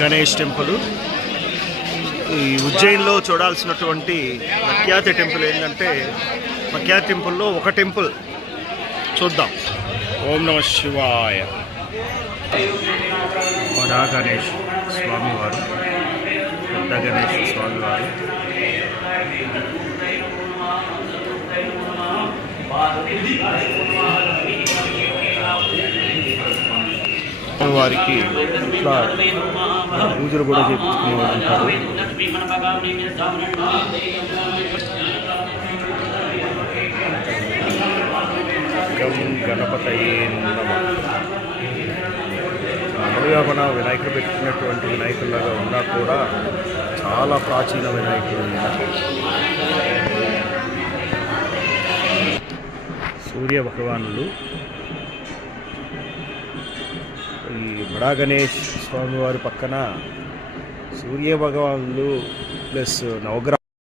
Ganesh temple. ఈ ఉజ్జయిన్లో చూడాల్సినటువంటి ప్రఖ్యాతి టెంపుల్ ఏంటంటే, ప్రఖ్యాతి టెంపుల్లో ఒక టెంపుల్ చూద్దాం. ఓం నమ శివాయ. బడా గణేష్ స్వామివారు, పెద్ద గణేష్ స్వామివారు. వారికి ఇట్లా పూజలు కూడా చేయించుకునే వాళ్ళు ఉంటారు. గణపతయే నమః. మామూలుగా మన వినాయకుడు పెట్టుకున్నటువంటి వినాయకుల్లాగా ఉన్నా కూడా చాలా ప్రాచీన వినాయకుడు. సూర్య భగవానులు. ఈ బడా గణేష్ స్వామివారి పక్కన సూర్య భగవానులు ప్లస్ నవగ్రహ